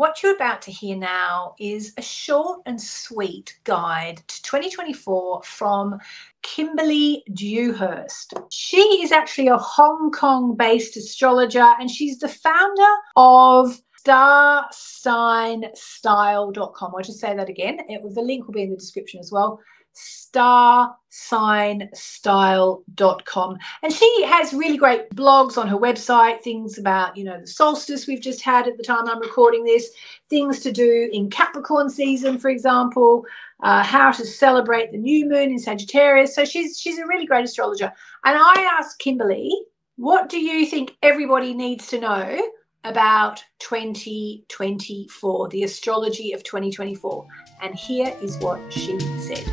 What you're about to hear now is a short and sweet guide to 2024 from Kimberly Dewhirst. She is actually a Hong Kong-based astrologer, and she's the founder of StarSignStyle.com. I'll just say that again. The link will be in the description as well. StarSignStyle.com. And she has really great blogs on her website, things about, the solstice we've just had at the time I'm recording this, things to do in Capricorn season, for example, how to celebrate the new moon in Sagittarius. So she's a really great astrologer. And I asked Kimberly, what do you think everybody needs to know about 2024, the astrology of 2024? And here is what she said.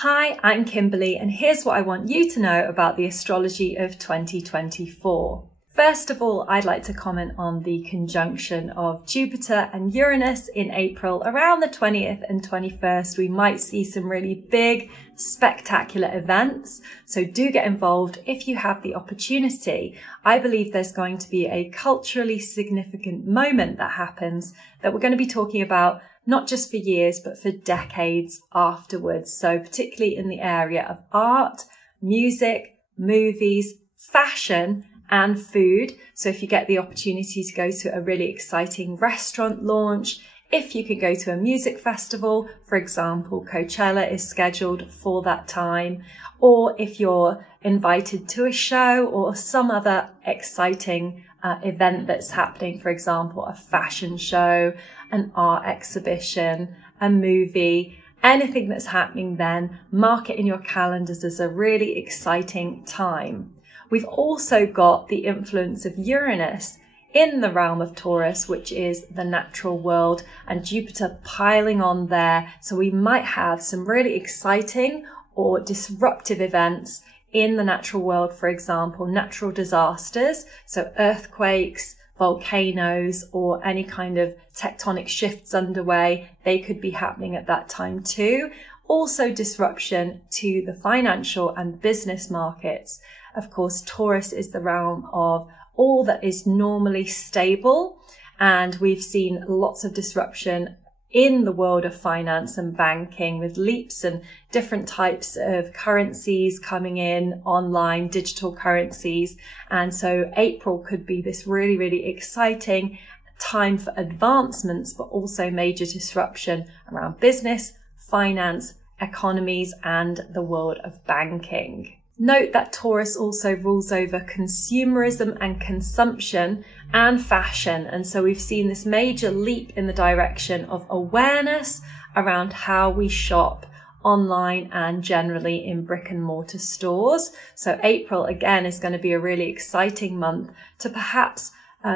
Hi, I'm Kimberly, and here's what I want you to know about the astrology of 2024. First of all, I'd like to comment on the conjunction of Jupiter and Uranus in April. Around the 20th and 21st, we might see some really big, spectacular events. So do get involved if you have the opportunity. I believe there's going to be a culturally significant moment that happens that we're going to be talking about not just for years, but for decades afterwards. So particularly in the area of art, music, movies, fashion, and food. So if you get the opportunity to go to a really exciting restaurant launch, if you could go to a music festival, for example, Coachella is scheduled for that time, or if you're invited to a show or some other exciting event that's happening, for example, a fashion show, an art exhibition, a movie, anything that's happening then, mark it in your calendars as a really exciting time. We've also got the influence of Uranus in the realm of Taurus, which is the natural world, and Jupiter piling on there. So we might have some really exciting or disruptive events in the natural world, for example, natural disasters, so earthquakes, volcanoes, or any kind of tectonic shifts underway. They could be happening at that time too. Also disruption to the financial and business markets. Of course, Taurus is the realm of all that is normally stable, and we've seen lots of disruption in the world of finance and banking with leaps and different types of currencies coming in, online, digital currencies. And so April could be this really, really exciting time for advancements, but also major disruption around business, finance, economies, and the world of banking. Note that Taurus also rules over consumerism and consumption and fashion. And so we've seen this major leap in the direction of awareness around how we shop online and generally in brick and mortar stores. So April, again, is going to be a really exciting month to perhaps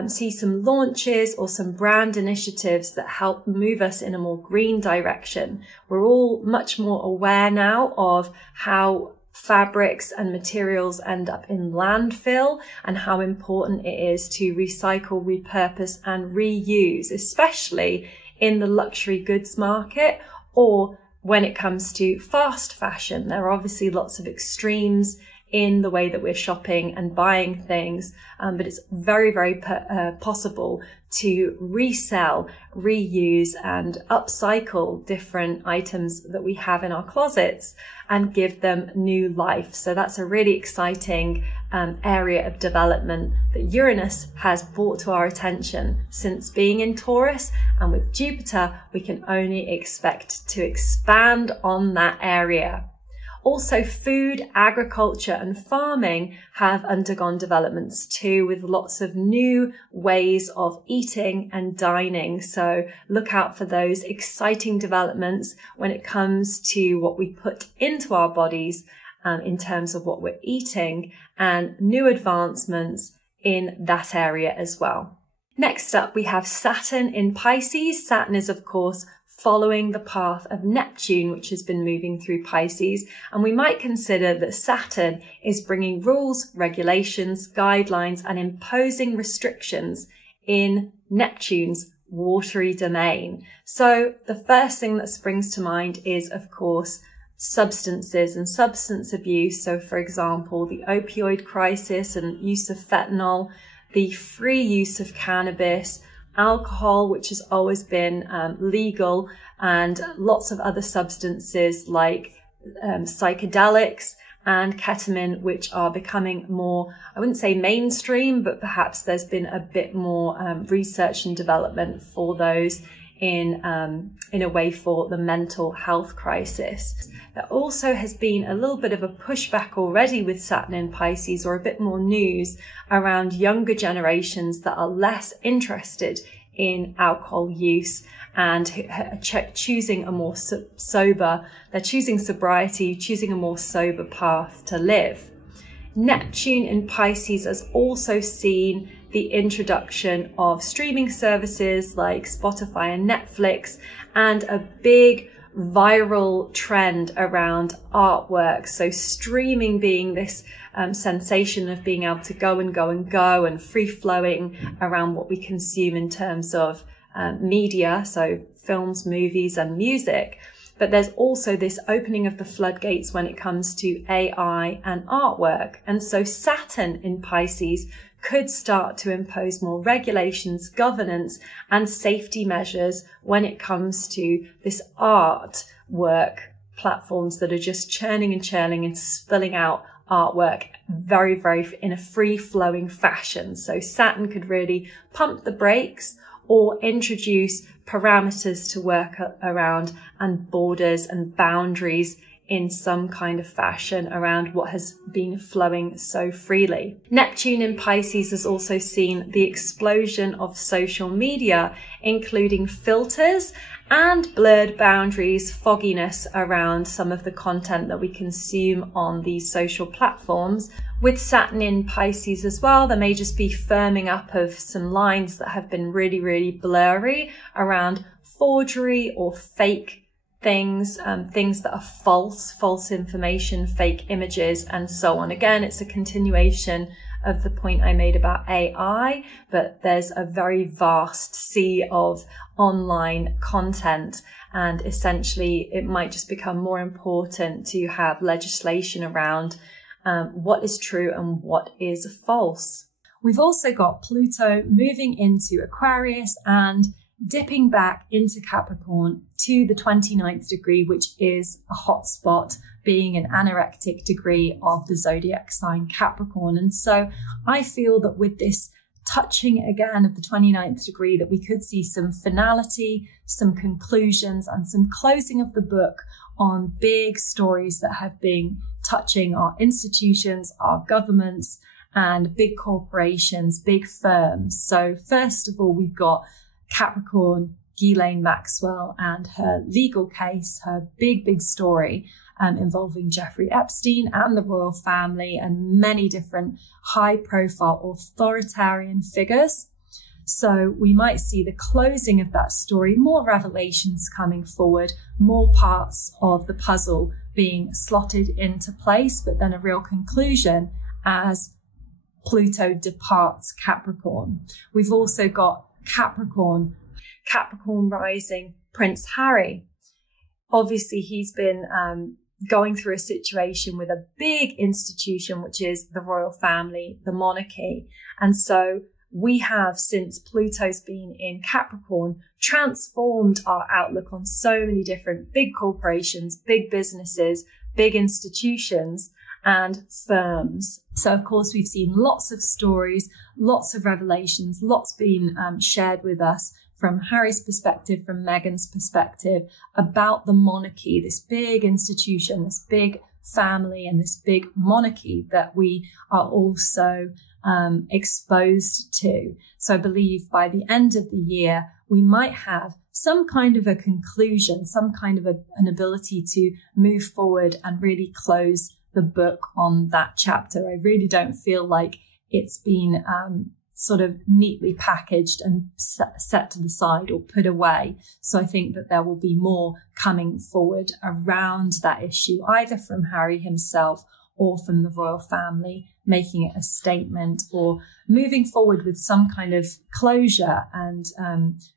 see some launches or some brand initiatives that help move us in a more green direction. We're all much more aware now of how fabrics and materials end up in landfill and how important it is to recycle, repurpose and reuse, especially in the luxury goods market or when it comes to fast fashion. There are obviously lots of extremes in the way that we're shopping and buying things, but it's very, very possible to resell, reuse and upcycle different items that we have in our closets and give them new life. So that's a really exciting area of development that Uranus has brought to our attention since being in Taurus, and with Jupiter we can only expect to expand on that area. Also, food, agriculture and farming have undergone developments too, with lots of new ways of eating and dining. So look out for those exciting developments when it comes to what we put into our bodies in terms of what we're eating, and new advancements in that area as well. Next up, we have Saturn in Pisces. Saturn is, of course, following the path of Neptune, which has been moving through Pisces. And we might consider that Saturn is bringing rules, regulations, guidelines, and imposing restrictions in Neptune's watery domain. So the first thing that springs to mind is, of course, substances and substance abuse. So for example, the opioid crisis and use of fentanyl, the free use of cannabis, alcohol, which has always been legal, and lots of other substances like psychedelics and ketamine, which are becoming more, I wouldn't say mainstream, but perhaps there's been a bit more research and development for those in a way for the mental health crisis. There also has been a little bit of a pushback already with Saturn in Pisces, or a bit more news around younger generations that are less interested in alcohol use and choosing a more sober, they're choosing sobriety, choosing a more sober path to live. Neptune in Pisces has also seen the introduction of streaming services like Spotify and Netflix, and a big viral trend around artwork. So streaming being this sensation of being able to go and free flowing around what we consume in terms of media, so films, movies and music. But there's also this opening of the floodgates when it comes to AI and artwork. And so Saturn in Pisces could start to impose more regulations, governance and safety measures when it comes to this artwork platforms that are just churning and spilling out artwork very, very in a free flowing fashion. So Saturn could really pump the brakes or introduce parameters to work around, and borders and boundaries in some kind of fashion around what has been flowing so freely. Neptune in Pisces has also seen the explosion of social media, including filters and blurred boundaries, fogginess around some of the content that we consume on these social platforms. With Saturn in Pisces as well, there may just be firming up of some lines that have been really, really blurry around forgery or fake things, things that are false information, fake images, and so on. Again, it's a continuation of the point I made about AI, but there's a very vast sea of online content, and essentially it might just become more important to have legislation around what is true and what is false. We've also got Pluto moving into Aquarius and dipping back into Capricorn to the 29th degree, which is a hot spot, being an anorectic degree of the zodiac sign Capricorn. And so I feel that with this touching again of the 29th degree, that we could see some finality, some conclusions and some closing of the book on big stories that have been touching our institutions, our governments and big corporations, big firms. So first of all, we've got Capricorn, Ghislaine Maxwell and her legal case, her big story involving Jeffrey Epstein and the royal family and many different high profile authoritarian figures. So we might see the closing of that story, more revelations coming forward, more parts of the puzzle being slotted into place, but then a real conclusion as Pluto departs Capricorn. We've also got Capricorn rising Prince Harry. Obviously, he's been going through a situation with a big institution, which is the royal family, the monarchy. And so we have, since Pluto's been in Capricorn, transformed our outlook on so many different big corporations, big businesses, big institutions and firms. So of course, we've seen lots of stories, lots of revelations, lots being shared with us from Harry's perspective, from Meghan's perspective, about the monarchy, this big institution, this big family and this big monarchy that we are also exposed to. So I believe by the end of the year, we might have some kind of a conclusion, some kind of an ability to move forward and really close the book on that chapter. I really don't feel like it's been sort of neatly packaged and set to the side or put away. So I think that there will be more coming forward around that issue, either from Harry himself or from the royal family, making it a statement or moving forward with some kind of closure and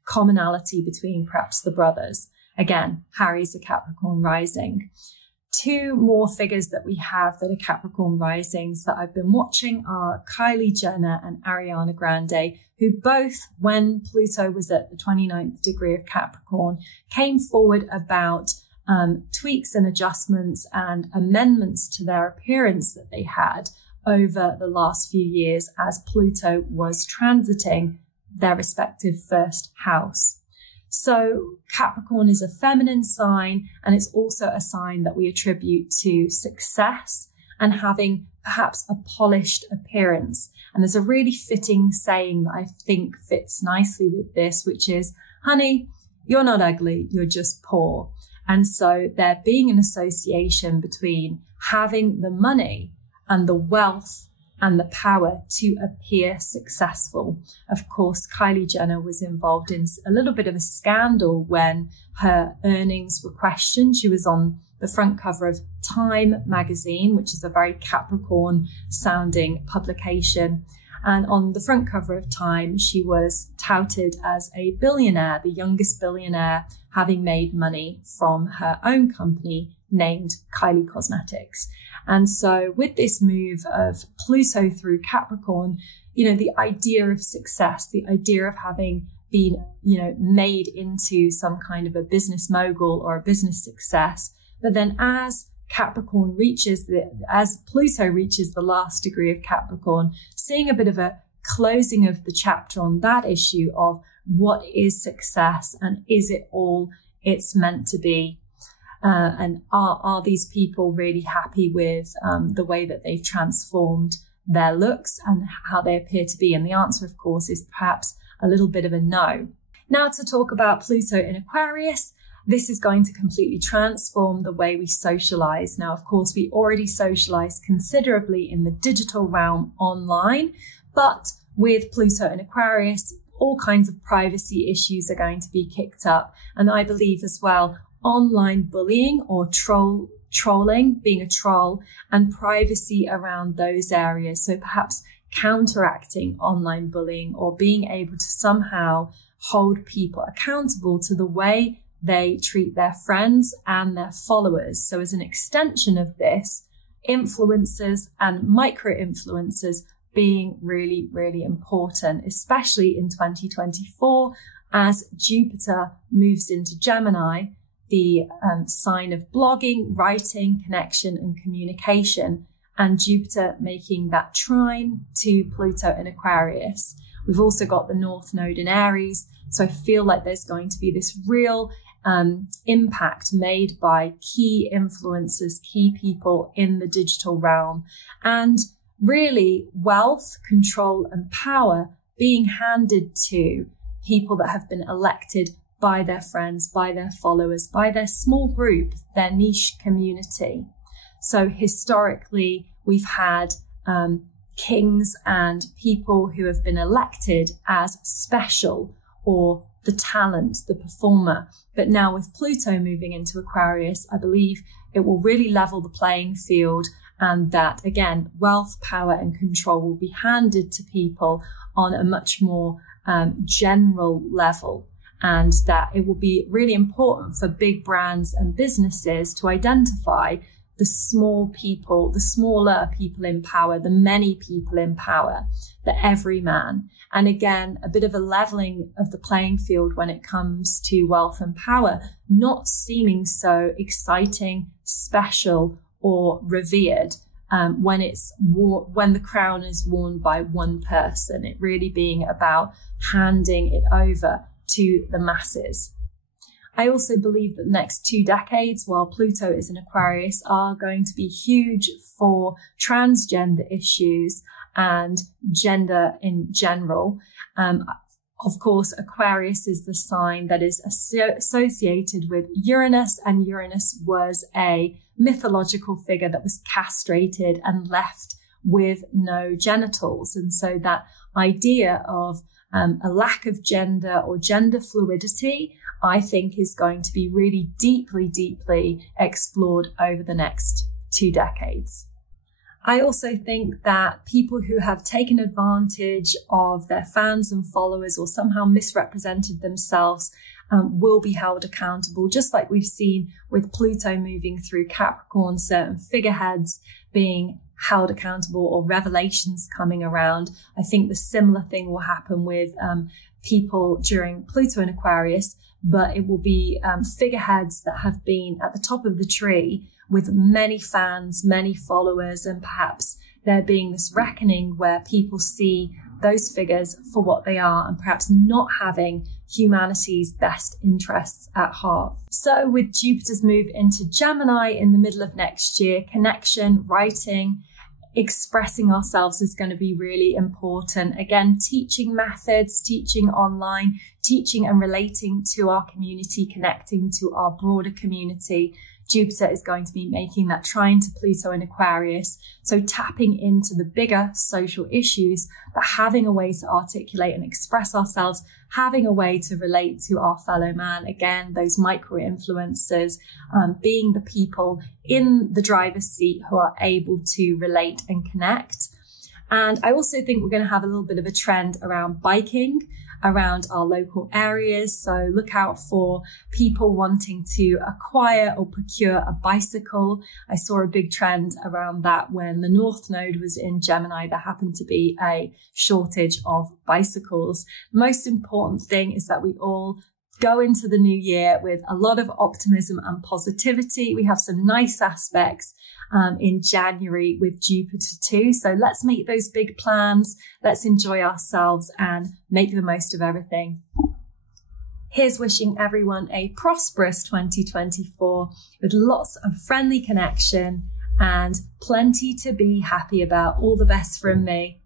commonality between perhaps the brothers. Again, Harry's a Capricorn rising. two more figures that we have that are Capricorn risings that I've been watching are Kylie Jenner and Ariana Grande, who both, when Pluto was at the 29th degree of Capricorn, came forward about tweaks and adjustments and amendments to their appearance that they had over the last few years as Pluto was transiting their respective first house. So Capricorn is a feminine sign, and it's also a sign that we attribute to success and having perhaps a polished appearance. And there's a really fitting saying that I think fits nicely with this, which is, honey, you're not ugly, you're just poor. And so there being an association between having the money and the wealth and the power to appear successful. Of course, Kylie Jenner was involved in a little bit of a scandal when her earnings were questioned. She was on the front cover of Time magazine, which is a very Capricorn sounding publication. And on the front cover of Time, she was touted as a billionaire, the youngest billionaire, having made money from her own company named Kylie Cosmetics. And so with this move of Pluto through Capricorn, the idea of success, the idea of having been, made into some kind of a business mogul or a business success. But then as Pluto reaches the last degree of Capricorn, seeing a bit of a closing of the chapter on that issue of what is success and is it all it's meant to be? And are these people really happy with the way that they've transformed their looks and how they appear to be? And the answer, of course, is perhaps a little bit of a no. Now to talk about Pluto in Aquarius, this is going to completely transform the way we socialize. Now, of course, we already socialize considerably in the digital realm online, but with Pluto in Aquarius, all kinds of privacy issues are going to be kicked up. And I believe as well, online bullying or trolling, being a troll, and privacy around those areas. So perhaps counteracting online bullying or being able to somehow hold people accountable to the way they treat their friends and their followers. So as an extension of this, influencers and micro-influencers being really, really important, especially in 2024 as Jupiter moves into Gemini, the sign of blogging, writing, connection and communication, and Jupiter making that trine to Pluto in Aquarius. We've also got the North Node in Aries. So I feel like there's going to be this real impact made by key influencers, key people in the digital realm, and really wealth, control and power being handed to people that have been elected by their friends, by their followers, by their small group, their niche community. So historically, we've had kings and people who have been elected as special or the talent, the performer. But now with Pluto moving into Aquarius, I believe it will really level the playing field, and that, again, wealth, power and control will be handed to people on a much more general level. And that it will be really important for big brands and businesses to identify the small people, the smaller people in power, the many people in power, the everyman. And again, a bit of a leveling of the playing field when it comes to wealth and power, not seeming so exciting, special or revered when the crown is worn by one person, it really being about handing it over to the masses. I also believe that the next 2 decades, while Pluto is in Aquarius, are going to be huge for transgender issues and gender in general. Of course, Aquarius is the sign that is associated with Uranus, and Uranus was a mythological figure that was castrated and left with no genitals. And so that idea of a lack of gender or gender fluidity, I think, is going to be really deeply, deeply explored over the next 2 decades. I also think that people who have taken advantage of their fans and followers or somehow misrepresented themselves will be held accountable, just like we've seen with Pluto moving through Capricorn, certain figureheads being held accountable or revelations coming around. I think the similar thing will happen with people during Pluto and Aquarius, but it will be figureheads that have been at the top of the tree with many fans, many followers, and perhaps there being this reckoning where people see those figures for what they are and perhaps not having humanity's best interests at heart. So with Jupiter's move into Gemini in the middle of next year, connection, writing, expressing ourselves is going to be really important. Again, teaching methods, teaching online, teaching and relating to our community, connecting to our broader community. Jupiter is going to be making that trine to Pluto and Aquarius. So tapping into the bigger social issues, but having a way to articulate and express ourselves, having a way to relate to our fellow man. Again, those micro influencers, being the people in the driver's seat who are able to relate and connect. And I also think we're going to have a little bit of a trend around biking around our local areas. So look out for people wanting to acquire or procure a bicycle. I saw a big trend around that when the North Node was in Gemini. There happened to be a shortage of bicycles. The most important thing is that we all go into the new year with a lot of optimism and positivity. We have some nice aspects in January with Jupiter too. So let's make those big plans. Let's enjoy ourselves and make the most of everything. Here's wishing everyone a prosperous 2024 with lots of friendly connection and plenty to be happy about. All the best from me.